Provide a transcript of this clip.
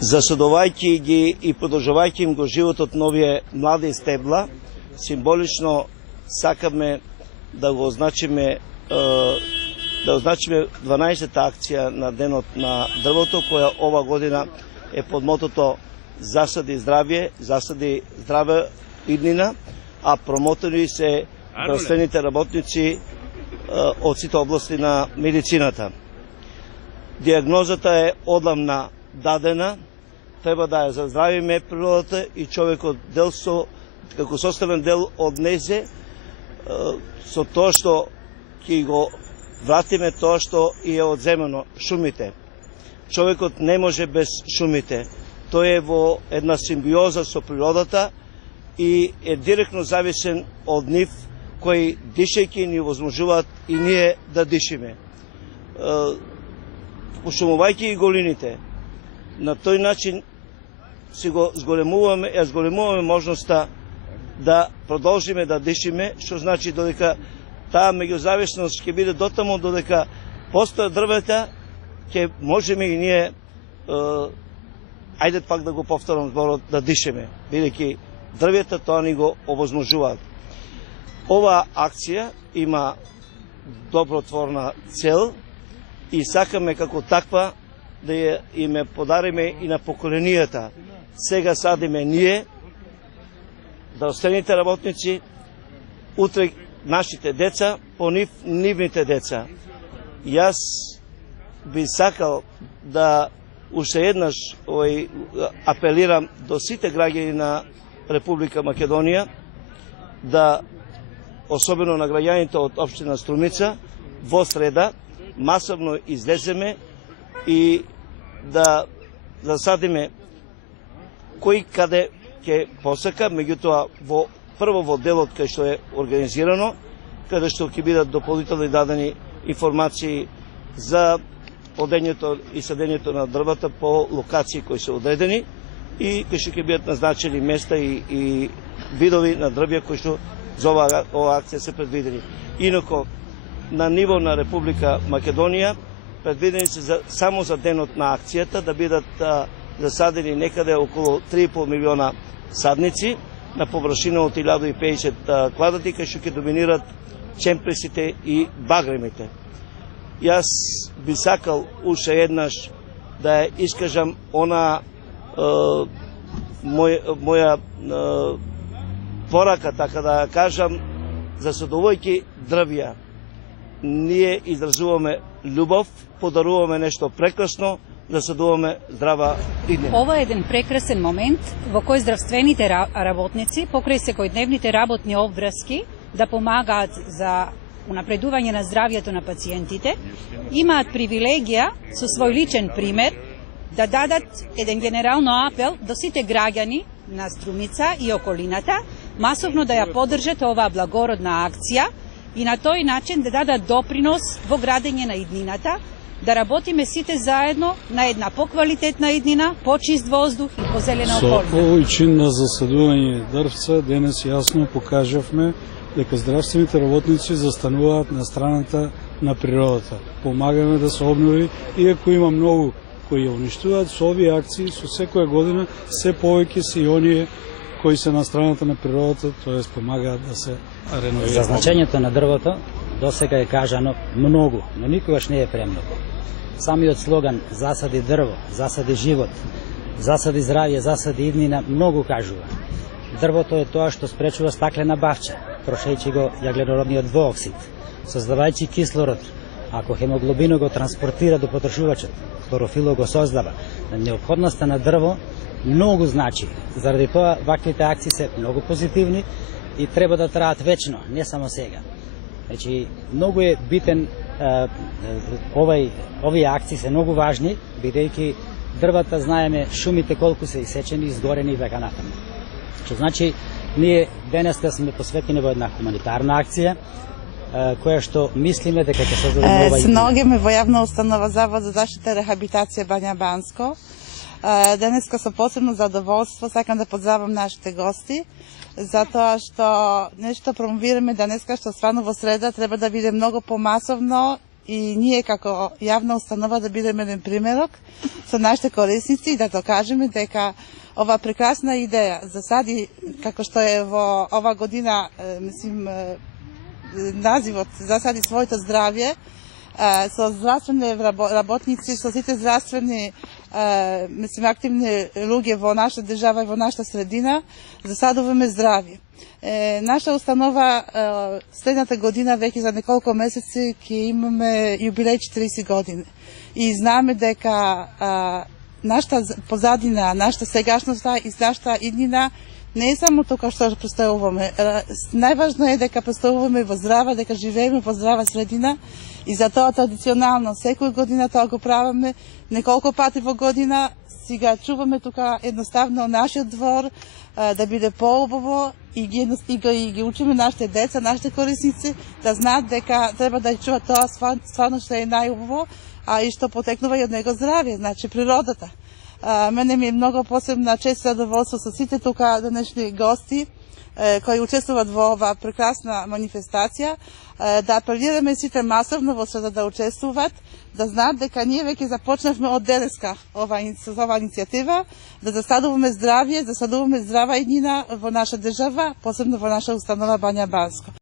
Засадувајќи ги и продолжувајќи им го животот на овие млади стебла, символично сакаме да го означиме 12-та акција на Денот на дрвото, која ова година е под мотото Засади здравје, засади здрава иднина, а промотори се здравствените работници од сите области на медицината. Диагнозата е одамна дадена, треба да ја заздравиме природата и човекот како составен дел од незе, со тоа што ќе го вратиме тоа што и е одземено, шумите. Човекот не може без шумите. Тој е во една симбиоза со природата и е директно зависен од нив, кои дишејќи ни возможуваат и ние да дишиме. Пошумувајќи и голините, на тој начин си го зголемуваме можноста да продолжиме да дишиме, што значи додека таа меѓузависност ќе биде дотаму додека постојат дрвета, ќе можеме и ние, ајде пак да го повторам зборот, да дишеме, бидејќи дрвета тоа ни го овозможуваат. Ова акција има добротворна цел и сакаме како таква да ја име подариме и на поколенијата. Сега садиме ние, здравствените работници, утре нашите деца, по нивните деца. Јас би сакал да уште еднаш апелирам до сите граѓани на Република Македонија, да особено на граѓаните од општина Струмица, во среда масовно излеземе и да засадиме кој каде ќе посака, меѓутоа прво во делот кај што е организирано, каде што ќе бидат дополнително дадени информации за одењето и садењето на дрвата по локации кои се одредени и кај што ќе бидат назначени места и видови на дрвја кои што за оваа акција се предвидени. Инако, на ниво на Република Македонија, предвидени се само за денот на акцијата да бидат засадени некаде околу 3,5 милиона садници на површина од 1050 квадрати, кај што ќе доминират чемпресите и багремите. Јас би сакал уште еднаш да ја искажам моја порака, така да ја кажам, засадувајќи дрвја. Ние изразуваме љубов, подаруваме нешто прекрасно, засадуваме здрава иднина. Ова е еден прекрасен момент во кој здравствените работници, покрај секојдневните работни обврски, да помагаат за унапредување на здравјето на пациентите, имаат привилегија со свој личен пример да дадат еден генерално апел до сите граѓани на Струмица и околината, масовно да ја поддржат оваа благородна акција и на тој начин да дадат допринос во градење на иднината, да работиме сите заедно на една поквалитетна иднина, почист воздух и позелена околина. Со овој чин на засадување дрвца денес јасно покажавме дека здравствените работници застануваат на страната на природата. Помагаме да се обнови, иако има многу кои ја уништуваат, со овие акции со секоја година се повеќе се и оние кои се на страната на природата, т.е. помагаат да се реновираат. За значењето на дрвото досега е кажано многу, но никогаш не е премногу. Самиот слоган "Засади дрво, засади живот", "Засади здравје, засади иднина" многу кажува. Дрвото е тоа што спречува стаклена бавча, трошејќи го јаглеродниот вооксид, создавајќи кислород, ако хемоглобинот го транспортира до потрошувачот, хлорофилот го создава. Неопходноста на дрво многу значи. Заради тоа ваквите акции се многу позитивни и треба да траат вечно, не само сега. Значи, многу е битен, овие акции се многу важни, бидејќи дрвата, знаеме, шумите колку се исечени, изгорени и века натаму. Што значи, ние денеска сме посветени во една хуманитарна акција, која што мислиме дека ќе создадеме ова иднина. Се наоѓаме во јавна установа Завод за заштита и рехабилитација Бања Банско. Денеска со посебно задоволство сакам да поздравам нашите гости, затоа што нешто промовираме денеска што стварно во среда треба да биде многу помасовно и ние како јавна установа да бидеме еден примерок со нашите корисници и да докажеме дека ова прекрасна идеја засади, како што е во ова година, мислим, називот засади своето здравје, со здравствени работници, со сите здравствени мислим, активни луѓе во нашата држава и во нашата средина, засадуваме здравје. Наша установа следната година, веќе за неколку месеци, ќе имаме јубилеј 40 години. И знаме дека нашата позадина, нашата сегашноста и нашата иднина не е само тоа што представуваме. Најважно е дека представуваме во здрава, дека живееме во здрава средина и затоа традиционално секоја година тоа го правиме неколку пати во година. Сега чуваме тука едноставно нашиот двор да биде поубаво и ги учиме нашите деца, нашите корисници да знаат дека треба да чуваат тоа стварно што е најубаво, а и што потекнува и од него здравје, значи природата. Мене ми е многу посебна чест и задоволство со сите тука денешни гости кои учествуваат во оваа прекрасна манифестација, да апелираме сите масовно во среда да учествуваат, да знаат дека ние веќе започнавме од денеска ова иницијатива, да засадуваме здравје, засадуваме здрава иднина во наша држава, посебно во наша установа Бања Банско.